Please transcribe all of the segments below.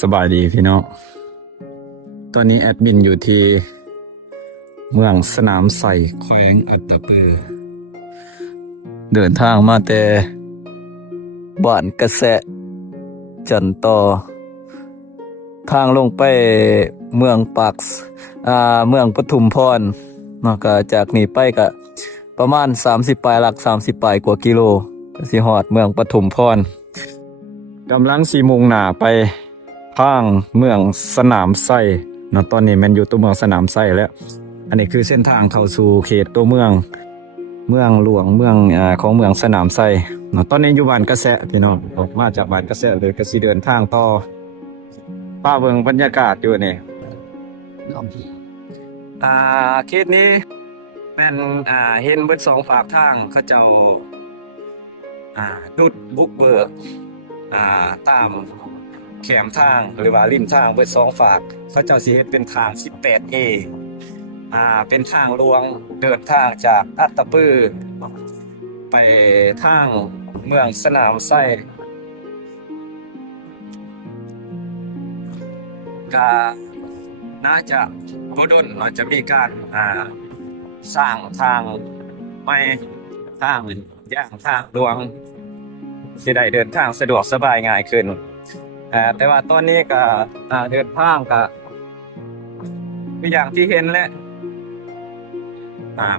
สบายดีพี่น้อง ตอนนี้แอดมินอยู่ที่เมืองสนามไส่แขวงอัตตปือ เดินทางมาแต่บ้านกระแสะจันต่อทางลงไปเมืองปากเมืองปทุมพรเนาะก็จากนี้ไปก็ประมาณ30ปลายหลัก30ปลายกว่ากิโลก็สิฮอดเมืองปทุมพรกำลังสิมุ่งหน้าไปทางเมืองสนามไส้เนาะตอนนี้มันอยู่ตัวเมืองสนามไส้แล้วอันนี้คือเส้นทางเข้าสู่เขตตัวเมืองหลวงเมืองของเมืองสนามไส้เนาะตอนนี้อยู่บ้านกระแสะพี่น้องออกมาจากบ้านกระแสะเลยก็สิเดินทางต่อป้าเบิ่งบรรยากาศอยู่นี่เขตนี้เป็นเห็นเบิดสองฝากทางเขาเจ้าดุดบุกเบิกตามแขมทางหรือว่าริมทางเบิดสองฝากเขาเจ้าสิเฮ็ดเป็นทาง 18A เป็นทางหลวงเดินทางจากอัตตปือไปทางเมืองสนามไส้ก็น่าจะบ่ดนเราจะมีการสร้างทางใหม่ทางย่างทางหลวงสิได้เดินทางสะดวกสบายง่ายขึ้นแต่ว่าตอนนี้ก็เดินทางก็มีอย่างที่เห็นแหละ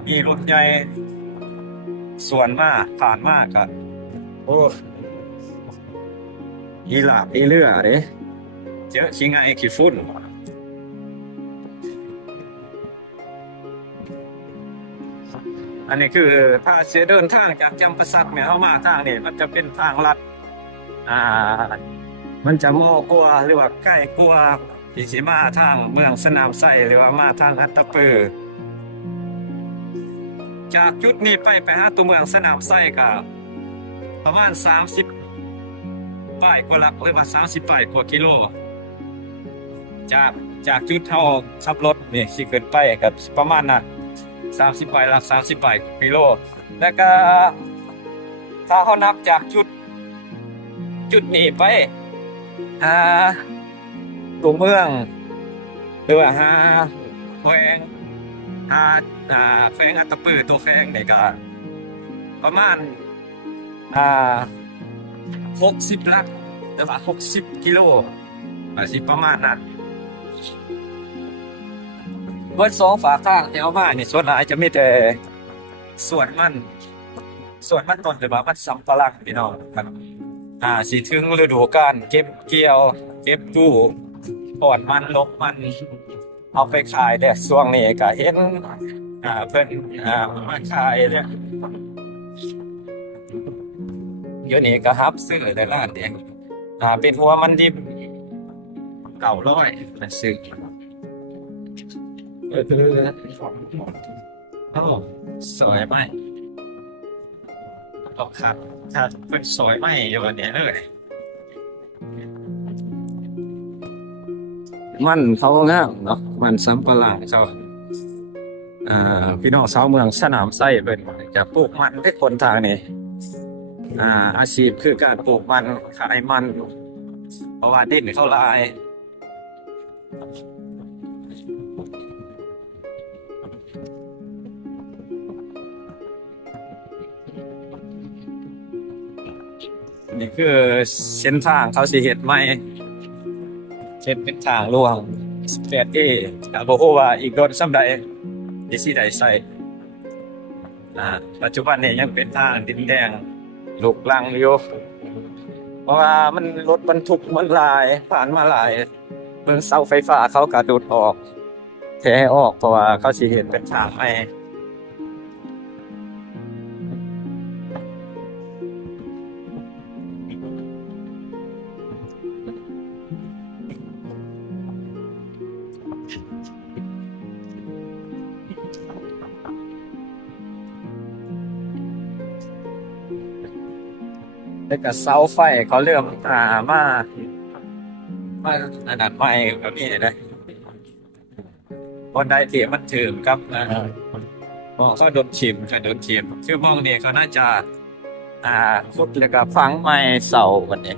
มีรถใหญ่ส่วนมากผ่านมากก็โอ้อีหลาบอีเรือเด้เจอขี้ง่ายขี้ฝุ่นอันนี้คือถ้าจะเดินทางจากจำปาสักเนี่ยเข้ามาทางนี่มันจะเป็นทางลัดมันจะโม่กลัวหรือว่าใกล้กลัวที่สิมาทางเมืองสนามไส้หรือว่ามาทางอัตตปือจากจุดนี้ไปหาตัวเมืองสนามไส้ก็ประมาณ30ป้ายกว่าหลักหรือว่า30ป้ายกว่ากิโลจากจุดเท่าขับรถนี่สิขึ้นไปกับประมาณนั้น30ป้ายหลัก30ป้ายกิโลแล้วก็ถ้าเขานับจากจุดนี้ไปตัวเมืองหรือว่าแขวงแขวงอัตตปือตัวแขวงนี่ก็ประมาณ60ลักหรือว่า60กิโลสิประมาณนั้นเบิดสองฝากทางที่เอามานี่ส่วนหลายจะมีแต่ส่วนมันต้นหรือว่ามันสำปะหลังพี่น้องครับสิถึงฤดูกาลเก็บเกี่ยวเก็บกู้ถอนมันลบมันเอาไปขายเด้อช่วงนี้ก็เห็นเพิ่นมาขายเด้อเดี๋ยวนี้ก็รับซื้อได้ร้านเด้เป็นหัวมันดิบ900เป็นซื้อโอ้สวยไหมครับถ้าเป็นสวยไหมอยู่อันนี้เลยมันเขางามเนาะมันสำปะหลังเขาพี่น้องชาวเมืองสนามไส้เป็นจะปลูกมันได้คนทางนี้อาชีพคือการปลูกมันขายมันเพราะว่าดินเขาลายนี่คือเส้นทางเขาสิเฮ็ดใหม่เส้นเป็นทางหลวง18Aก็บ่ฮู้ว่าอีกโดนส่ำใดสิได้ใช้ปัจจุบันนี้ยังเป็นทางดินแดงลูกรังอยู่เพราะว่ามันรถบรรทุกมันหลายผ่านมาหลายเบิ่งเสาไฟฟ้าเขาก็ดูดออกแถออกเพราะว่าเขาสิเฮ็ดเป็นทางใหม่แล้วก็เสาไฟเขาเริ่มมาอันนั้นใหม่แบบนี้เลยคนใดที่มันถึงกับมองก็โดนชิมคือมองเนี่ยเขาน่าจะขุดแล้วก็ฝังไม้เสาวันนี้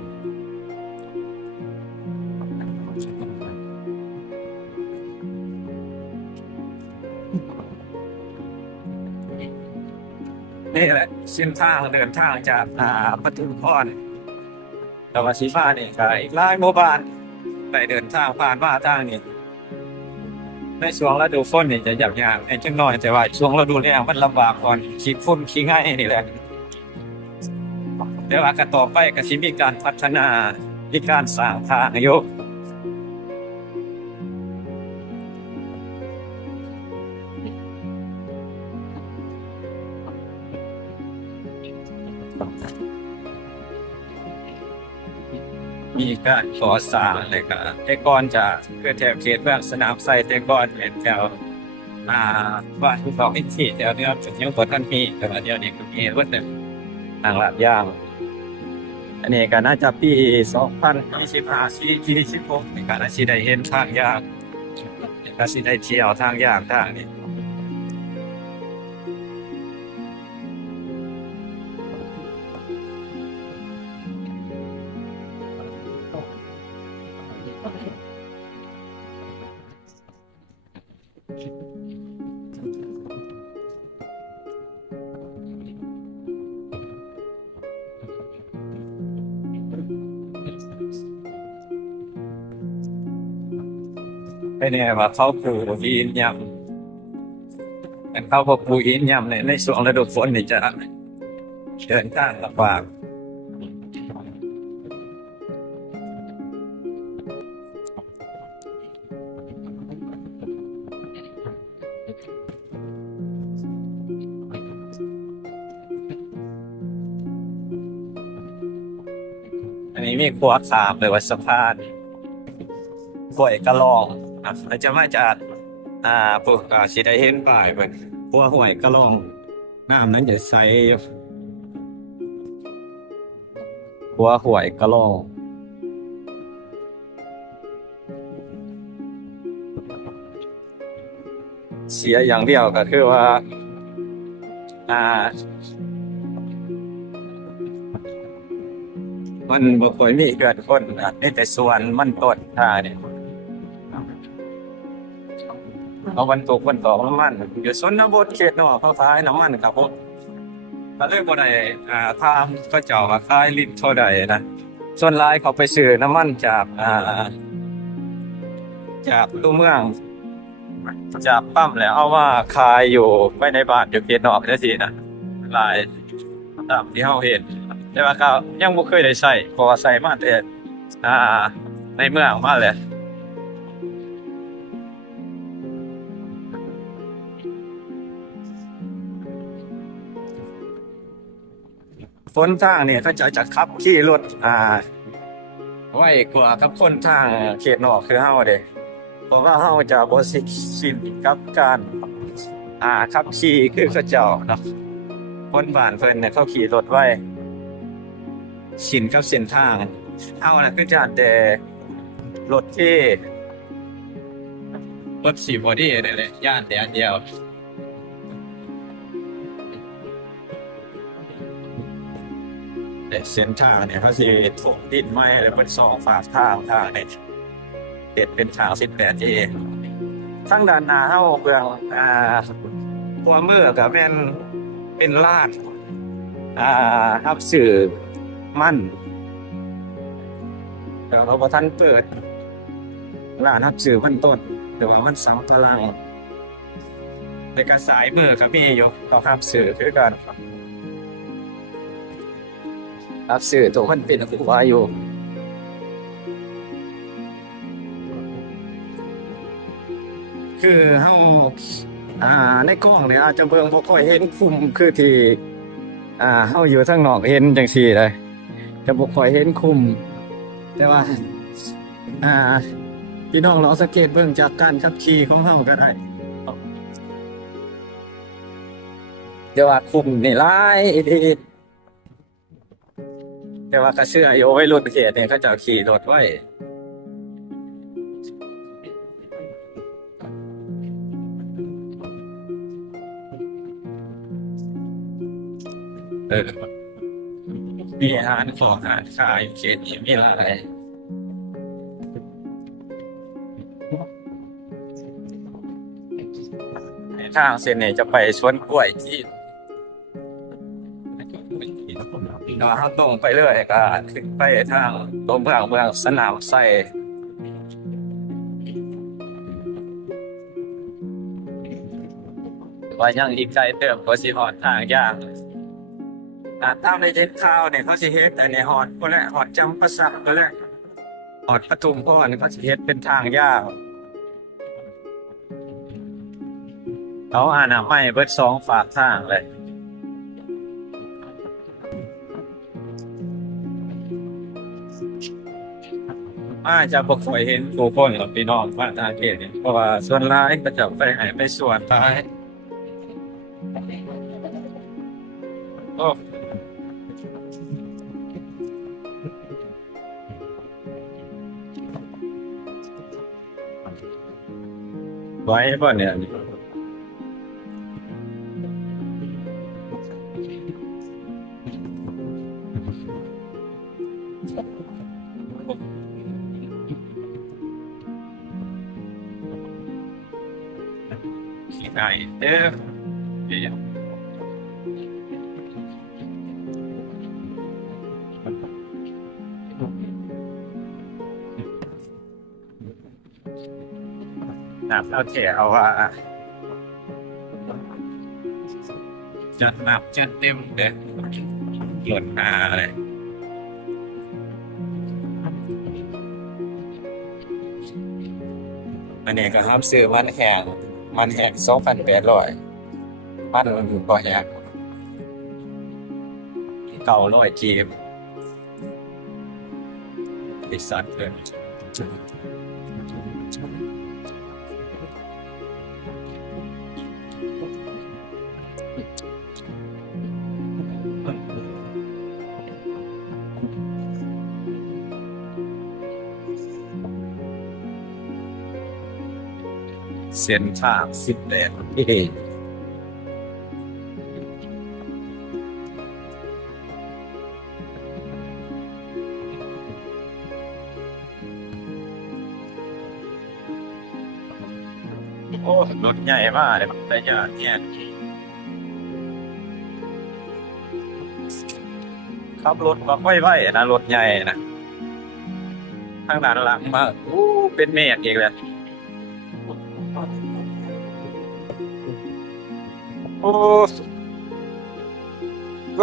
นี่แหละเส้นทางเดินทางจากปทุมพรตะวันสีฟ้านี่ก็อีกหลายหมู่บ้านไปเดินทางผ่านมาทางนี้ในช่วงฤดูฝนนี่จะยากๆจังน้อยแต่ว่าช่วงฤดูแล้งมันลำบากก่อนขี้ฝุ่นขี้ไง่นี่แหละแต่ว่าก็ต่อไปก็สิมีการพัฒนามีการสร้างทางอยู่มีการก่อสร้างเลยก็แต่ก่อนจะคือแถวเขตเมืองสนามไซแต่ก่อนเป็นแถวบ้านภูเขาอินทรีแถวนี้จุดยังบ่ทันมีแต่ว่าเดี๋ยวนี้ก็มีรถทางลาดยางอันนี้ก็น่าจะปี2025-26นี่ก็น่าสิได้เห็นทางยางน่าสิได้เที่ยวทางยางทางนี้ไม่แน่ว่าเขาปลูกหินยำแต่เขาพอปลูกหินยำในช่วงฤดูฝนนี่จะเดินทางลำบากอันนี้มีขัวขามเลยว่าสะพานห้วยกะลองมันจะมาจากพวกสิได้เห็นป้ายเพิ่นขัวห้วยกะลองน้ำนั้นจะใสอยู่ขัวห้วยกะลองเสียอย่างเดียวก็คือว่าอ่ามันบ่ค่อยมีเกิดคนนี่แต่ส่วนมันต้นเนี่ยเอาวันตกวันตอกน้ำมันอยู่ชนบทเขตนอกเขาขายน้ำมันครับผมก็เลยบ่ได้ถามก็เจ้าว่าขายลิตรเท่าใดนะส่วนหลายเขาไปซื้อน้ำมันจากตัวเมืองจากปั๊มแล้วเอามาขายอยู่ไว้ในบ้านอยู่เขตนอกจังซี่นะหลายตามที่เฮาเห็นแต่ว่าเขายังบ่เคยได้ใช้เพราะว่าใช้มาแต่อ่าในเมืองมาเลยฝนทางเนี่ยเขาจะขับขี่รถไว้กว่ากับคนทางเขตนอกคือเฮาเด้เพราะว่าเฮาจะบ่ชินกับการขับขี่คือเขาเจ้าเนาะคนบ้านเพิ่นเนี่ยเขาขี่รถไว้ชินกับเส้นทางเฮาน่ะคือจะแต่รถที่รถสีบอดี้นี่แหละย่านแต่อันเดียวแต่เส้นทางเนี่ยเขาสิถมดินไม้แล้วเป็น2ฝากทางเนี่ยเฮ็ดเป็นทาง 18A ทางด้านหน้าเฮาเบื้องขวามือก็แม่นเป็นร้านรับซื้อมันแต่เราบ่ทันเปิดร้านรับซื้อมันต้นแต่ว่ามันสำปะหลังแต่ก็สายมือก็มีอยู่ต้องรับซื้อคือกันรับซื้อตัวมันเป็นหัวอยู่คือเฮาในกล้องเนี่ยอาจจะเบิ่งบ่ค่อยเห็นคุมคือที่เฮาอยู่ทางนอกเห็นจังซี่เลยจะบ่ค่อยเห็นคุมแต่ว่าอ่าพี่น้องลองสังเกตเบิ่งจากการขับขี่ของเฮาก็ได้แต่ว่าคุมนี่หลายดีแต่ว่าก็เชื่ออยู่วัยรุ่นเขตเนี่ยเขาจะขี่รถไว้มีอาหารของอาหารขายเขตนี้มีหลายทางเส้นนี้จะไปสวนกล้วยที่ ก็เขาตรงไปเรื่อยก็ขึ้นไปทางตัวเมืองสนามไส่ว่ายังอีกไกลเติมก็สิฮอดทางยากตามในเห็นข่าวเนี่ยเขาสิเฮ็ดอันนี้ฮอดก็แหละฮอดจำปาสักก็แหละฮอดปทุมพรเขาสิเฮ็ดเป็นทางยากเขาอนามัยเบิด2ฝากทางเลยจะบ่ค่อยเห็นผู้คนหรอกพี่น้องบ้านทางเขตนี่เพราะว่าส่วนหลายก็จะไปให้ไปสวนไปโอ้ไว้บ่เนี่ยขี้ไก่เดี๋ยวเอาแถวว่าจัดหนักจัดเต็มเด้อหล่นหน้าเลยอันนี้ก็ห้ามซื้อมันแห้ง2,800มันบ่แห้ง900จีบไอ้สัตว์เลยเส้นทาง18โอ้รถใหญ่มากเลยแต่ยานเนี่ยขับรถมาไวๆนะรถใหญ่นะทางด้านหลังมาเป็นเมตรอีกเลยโอ้โห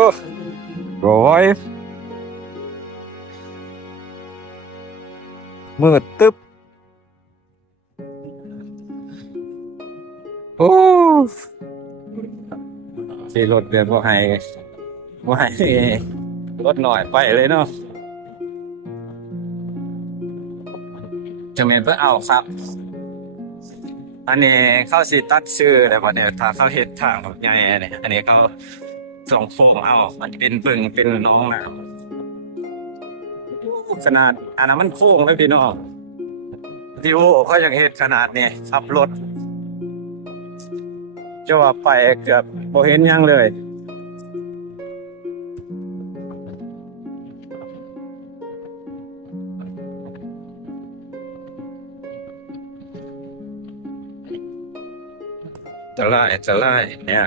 ร้อยมืดตึ๊บโอ้ขี่รถเดินบ่ให้รถหน่อยไปเลยเนาะจังเมนเพื่อเอาครับอันนี้เข้าสิตัดชื่อแต่ว่าเนี่ยถ้าเขาเฮ็ดทางแบบใหญ่เนี่ยอันนี้เขาส่งโค้งเอามันเป็นปึงเป็นน้องนะขนาดอันนั้นมันโค้งเลยพี่น้องที่โอ้เขายังเฮ็ดขนาดนี้ขับรถจะว่าไปเกือบบ่เห็นยังเลยจะไล่เนี่ย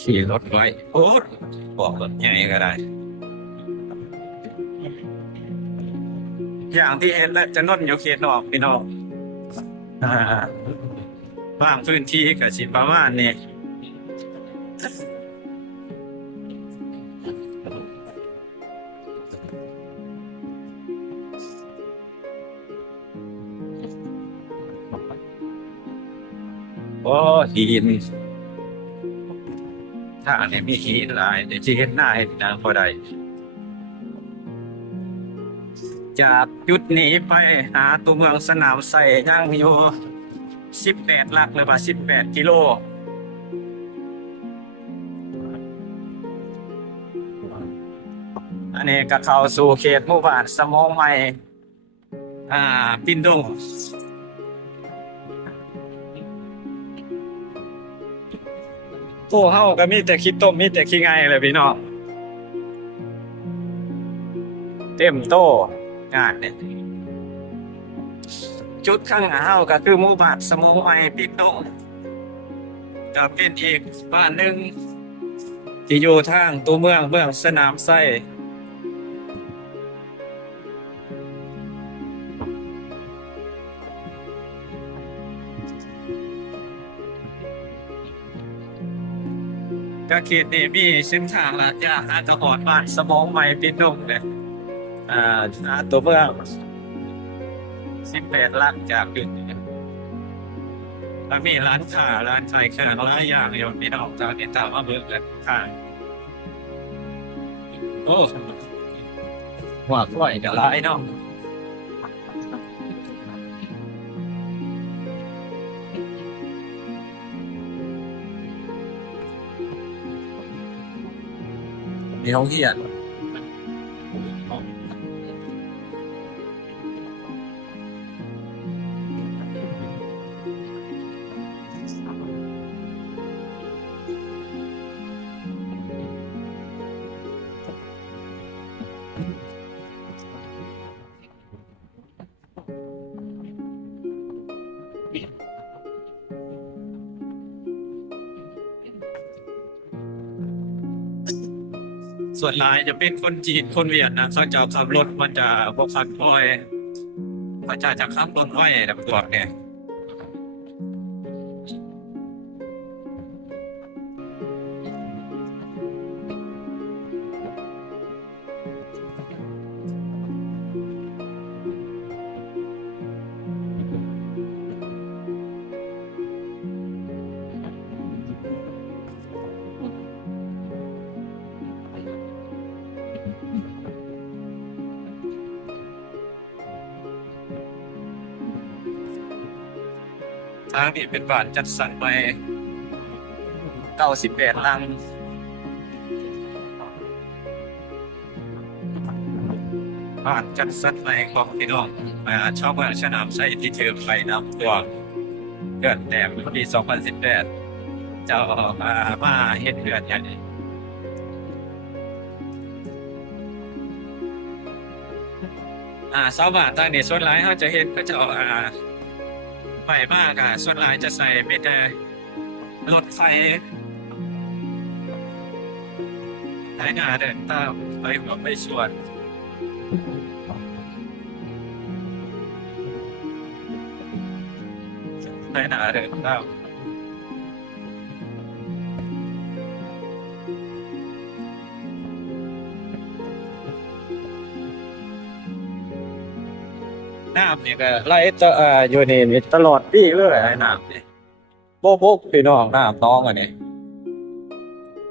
ขี่รถไว้โอ้บอกรถใหญ่ก็ได้อย่างที่เห็นแล้วจะน่นอยู่เขตนอกพี่น้องบางพื้นที่ก็สิประมาณนี้โอ้หินถ้าอันนี้มีหินหลายเดี๋ยวจะเห็นหน้าเห็นนางพอได้จากจุดนี้ไปหาตัวเมืองสนามไส่ย่างอยู่18 ลักหรือว่า18 กิโลอันนี้ก็เข้าสู่เขตหมู่บ้านสมองใหม่ปินดงโอ้เฮาก็มีแต่ขี้ต้มมีแต่ขี้ไงเลยพี่น้องเต็มโตงานเนี่ย จุดข้างหน้าเฮาก็คือหมู่บ้านสมงไอปิโตงจะเป็นอีกบ้านหนึ่งที่อยู่ทางตัวเมืองสนามไส้ก็เขตนี้มีเส้นทางลาดยางอาจจะหอดบ้านสมองใหม่ปิดงเนี่ยตัวเมือง18ลักจากจุดนี้แล้วมีร้านค้าร้านขายเครื่องหลายอย่างอยู่พี่น้องจากที่ตามมาเบิ่งกันทางโอ้หัวกล้วยก็หลายเนาะมีห้องเรียนส่วนหลายจะเป็นคนจีนคนเวียดนะเขาจะขับรถมันจะบกขับอ้อยเขาจะขับรถอ้อยแบบตัวเนี่ยทางนี้เป็นบ้านจัดสรรไป98 หลังบ้านจัดสรรไปของพี่น้องชอบเมืองสนามชัยที่ถือไปนำตัวเกิดแต่ปี2018จะมาเฮ็ดเรือนอย่างนี้ชาวบ้านทางนี้ส่วนหลายเขาจะเห็นก็จะไปมากส่วนหลายจะใส่เป็นรถไฟสายหน้าเดินตามไปหัวไปสวนสายหน้าเดินตามน้ำนี่ก็ไหลอยู่นี่ตลอดปีเลยน้ำนี่โบกพี่น้องน้ำน้องอันนี้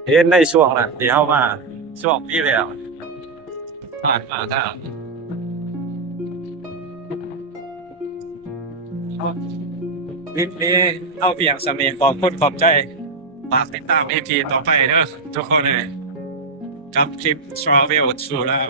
เห็นในช่วงนั้นที่เข้ามาช่วงปีแล้วผ่านมาทางคลิปนี้เอาเพียงสมีขอบคุณขอบใจฝากติดตาม EP ต่อไปเด้อทุกคนเลยกับคลิป Travel to แล้ว